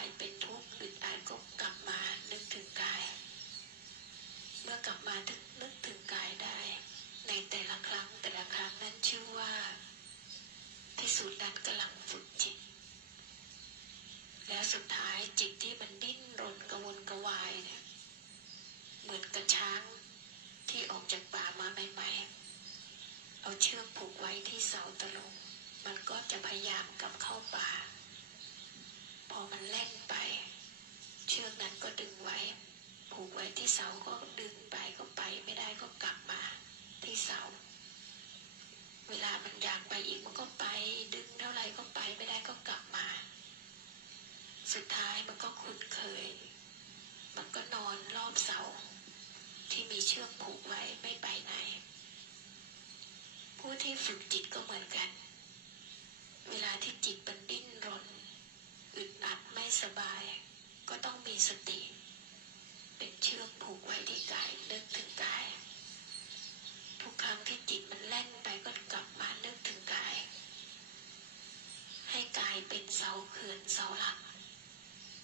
ายเป็นทุกข์อึดอัดก็กลับมานึกถึงกาย เมื่อกลับมานึกนึกถึงกายได้ ในแต่ละครั้งแต่ละครั้งนั้นชื่อว่า ที่สุดนั้นกำลังฝึกจิต แล้วสุดท้ายจิตที่มันดิ้นรนกระวนกระวายเนี่ยเหมือนกระช้างที่ออกจากป่ามาใหม่ๆเอาเชือกผูกไว้ที่เสาตะลง มันก็จะพยายามกลับเข้าป่า มันแล่นไป เชือกนั้นก็ดึงไว้ ผูกไว้ที่เสาก็ดึงไปก็ไปไม่ได้ก็กลับมาที่เสา เวลามันอยากไปอีกมันก็ไป ดึงเท่าไหร่ก็ไปไม่ได้ก็กลับมา สุดท้ายมันก็คุ้นเคย มันก็นอนรอบเสา ที่มีเชือกผูกไว้ไม่ไปไหน ผู้ที่ฝึกจิตก็เหมือนกัน เวลาที่จิตมันดิ้นรน อึดอัดไม่สบาย ก็ต้องมีสติ เป็นเชือกผูกไว้ที่กายนึกถึงกาย ทุกครั้งที่จิตมันแล่นไปก็กลับมานึกถึงกาย ให้กายเป็นเสาเขื่อนเสาหลัก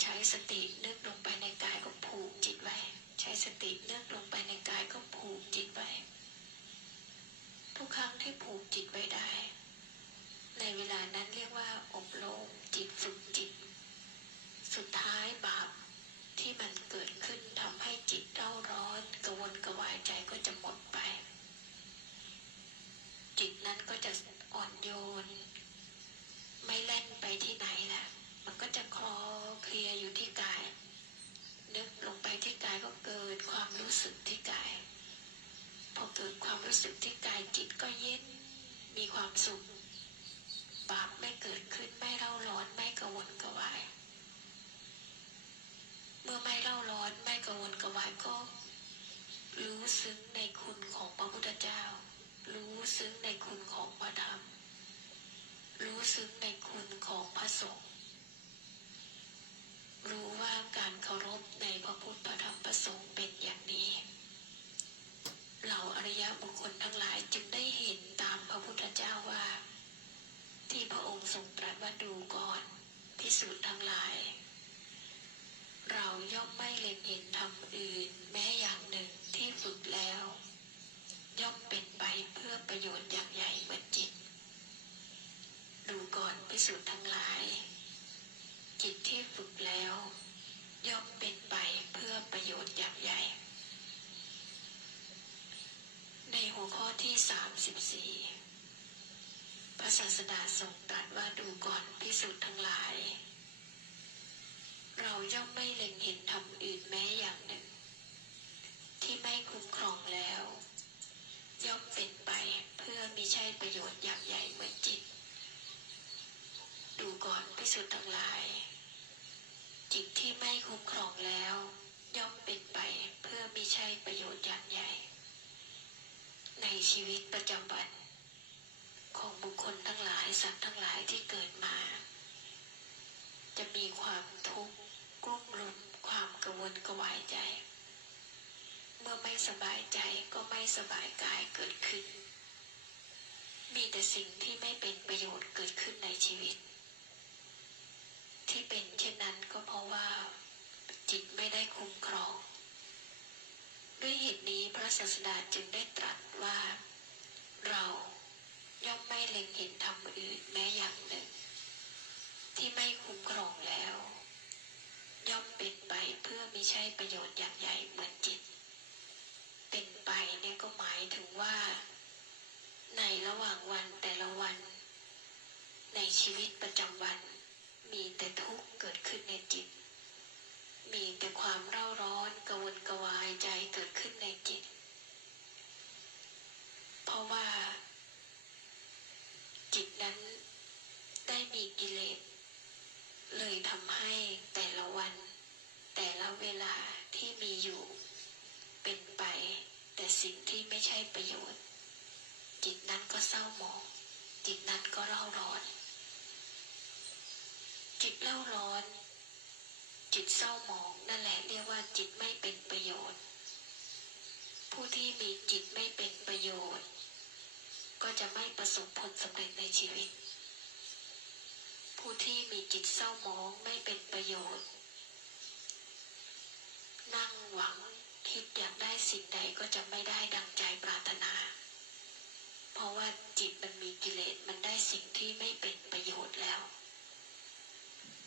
ใช้สตินึกลงไปในกายก็ผูกจิตไว้ ใช้สตินึกลงไปในกายก็ผูกจิตไว้ ทุกครั้งที่ผูกจิตไว้ได้ ในเวลานั้นเรียกว่าอบรมจิตฝึกจิต สุดท้ายบาปที่มันเกิดขึ้นทำให้จิตเร่าร้อนกระวนกระวายใจก็จะหมดไป จิตนั้นก็จะอ่อน โยน ไม่เล่นไปที่ไหนแหละมันก็จะคลอเคลียอยู่ที่กาย นึกลงไปที่กายก็เกิดความรู้สึกที่กาย พอเกิดความรู้สึกที่กายจิตก็เย็น มีความสุข บาปไม่เกิดขึ้นไม่เร่าร้อนไม่กระวนกระวาย เมื่อไม่เร่าร้อนไม่กระวนกระวายก็รู้ซึ้งในคุณของพระพุทธเจ้า รู้ซึ้งในคุณของพระธรรม รู้ซึ้งในคุณของพระสงฆ์รู้ว่าการเคารพในพระพุทธพระธรรมพระสงฆ์เป็นอย่างนี้เหล่าอริยบุคคลทั้งหลายจึงได้เห็นตามพระพุทธเจ้าว่า ที่พระองค์ทรงตรัสว่าดูก่อนพิสูจน์ทั้งหลาย เราย่อมไม่เล็งเห็นธรรมอื่น แม้อย่างหนึ่งที่ฝึกแล้ว ย่อมเป็นไปเพื่อประโยชน์อย่างใหญ่เหมือนจิต ดู ก่อนพิสูจน์ทั้งหลาย จิตที่ฝึกแล้ว ย่อมเป็นไปเพื่อประโยชน์อย่างใหญ่ ในหัวข้อที่ 34 พระศาสดาทรงตรัสว่าดูก่อนพิสูจน์ทั้งหลาย เราย่อมไม่เล็งเห็นธรรมอื่นแม้อย่างหนึ่ง ที่ไม่คุ้มครองแล้ว ย่อมเป็นไปเพื่อมิใช่ประโยชน์อย่างใหญ่เหมือนจิต ดูก่อน พิสุทธ์ทั้งหลาย จิตที่ไม่คุ้มครองแล้ว ย่อมเป็นไปเพื่อมิใช่ประโยชน์อย่างใหญ่ ในชีวิตประจำวัน ของบุคคลทั้งหลายสัตว์ทั้งหลายที่เกิดมา จะมีความทุกข์กลุ้มลุมความกระวนกระวายใจ เมื่อไม่สบายใจก็ไม่สบายกายเกิดขึ้น มีแต่สิ่งที่ไม่เป็นประโยชน์เกิดขึ้นในชีวิต ที่เป็นเช่นนั้นก็เพราะว่า จิตไม่ได้คุ้มครอง ด้วยเหตุนี้พระศาสดาจึงได้ตรัสว่า เราย่อมไม่เล็งเห็นธรรมอื่นแม้อย่างหนึ่ง ที่ไม่คุ้มครองแล้ว ย่อมเป็นไปเพื่อไมิใช่ประโยชน์อย่างใหญ่เหมือนจิต เป็นไปเนี่ยก็หมายถึงว่า ในระหว่างวันแต่ละวัน ในชีวิตประจำวัน มีแต่ทุกข์เกิดขึ้นในจิต มีแต่ความเร่าร้อนกระวนกระวายใจเกิดขึ้นในจิต เพราะว่า จิตนั้นได้มีกิเลส เลยทำให้แต่ละวัน แต่ละเวลาที่มีอยู่ เป็นไป แต่สิ่งที่ไม่ใช่ประโยชน์ จิตนั้นก็เศร้าหมองจิตนั้นก็เร่าร้อน จิตเล่าร้อน จิตเศร้าหมองนั่นแหละเรียกว่าจิตไม่เป็นประโยชน์ ผู้ที่มีจิตไม่เป็นประโยชน์ ก็จะไม่ประสบผลสำเร็จในชีวิต ผู้ที่มีจิตเศร้าหมองไม่เป็นประโยชน์ นั่งหวังคิดอยากได้สิ่งใดก็จะไม่ได้ดังใจปรารถนา เพราะว่าจิตมันมีกิเลสมันได้สิ่งที่ไม่เป็นประโยชน์แล้ว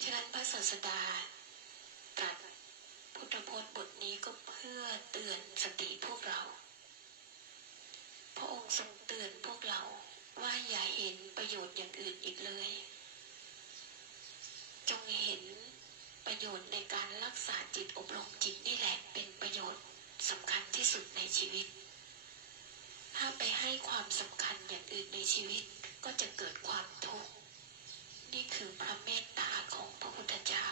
ฉะนั้นพระศาสดา ตรัสพุทธพจน์บทนี้ก็เพื่อเตือนสติพวกเรา พระองค์ทรงเตือนพวกเราว่าอย่าเห็นประโยชน์อย่างอื่นอีกเลย จงเห็นประโยชน์ในการรักษาจิตอบรมจิตนี่แหละเป็นประโยชน์สำคัญที่สุดในชีวิต ถ้าไปให้ความสำคัญอย่างอื่นในชีวิตก็จะเกิดความทุกข์ นี่คือพระเมตตาของพระพุทธเจ้า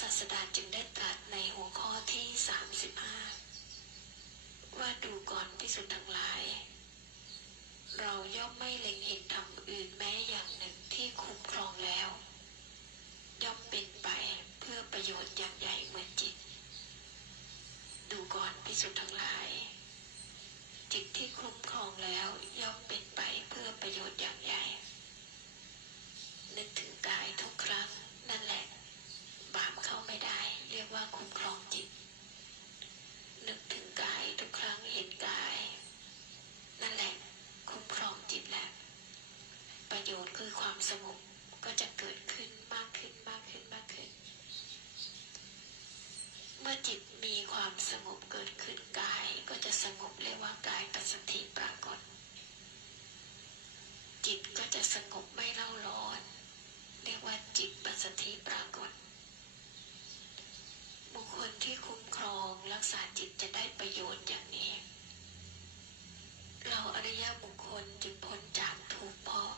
ศาสดาจึงได้ตรัสในหัวข้อที่ 35 ว่าดูก่อนที่สุดทั้งหลาย เราย่อมไม่เล็งเห็นธรรมอื่นแม้อย่างหนึ่งที่คุ้มครองแล้ว งบเกิดขึ้นกายก็จะสงบเรียกว่ากายปัสสติปรากฏ จิตก็จะสงบไม่เล่าร้อน เรียกว่าจิตปัสสติปรากฏ บุคคลที่คุ้มครองรักษาจิตจะได้ประโยชน์อย่างนี้ เราอริยบุคคลจึงพ้นจากทุกข์เพราะ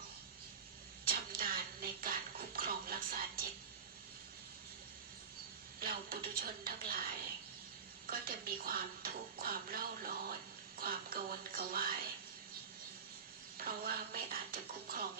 ชำนาญในการคุ้มครองรักษาจิต เราปุถุชนทั้งหลาย ก็จะมีความทุกข์ความเล่าร้อน ความกวนกวาย เพราะว่าไม่อาจจะคุ้มครอง